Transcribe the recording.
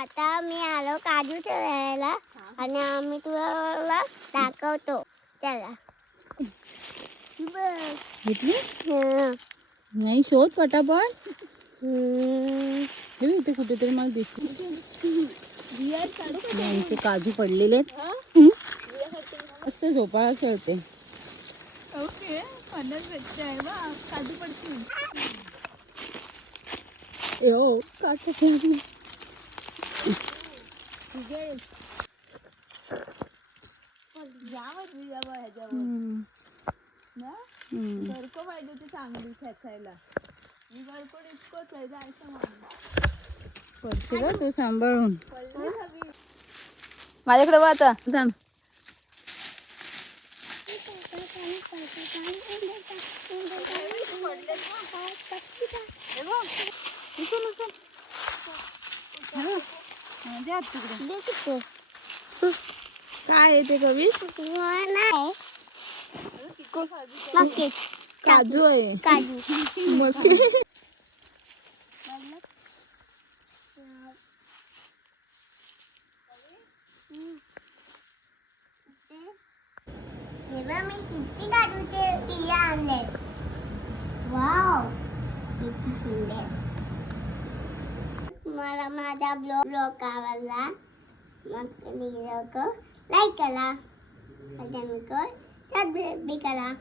आता मी आलो काजू ठेवायला आणि आम्ही तुला दाखवतो. चला घेतली हं. नाही शोध पटापट. हं. हे इथे कुठेतरी मला दिसली. यांचे काजू पडलेले मस्त झोपाळा खेळते. ओके पन्नास बच्चे आहे बा काजू पडतील. हो काजू खेळली. जामच विजावं ह्याच्यावर ना बरको पाहिजे होती चांगली खेचायला. मी बरकोड इतकंच आहे जायचं म्हणून पडते का तू सांभाळून. पडली सगळी. माझ्याकडे बघ आता थांब. काय आहे ते कवीस. काजू आहे. काजू मके तेव्हा मी किती काजूचे बिया आणले. वाव किती सुंदर. मला माझा ब्लॉग आवडला मग लाईक करा सबस्क्राईब करा.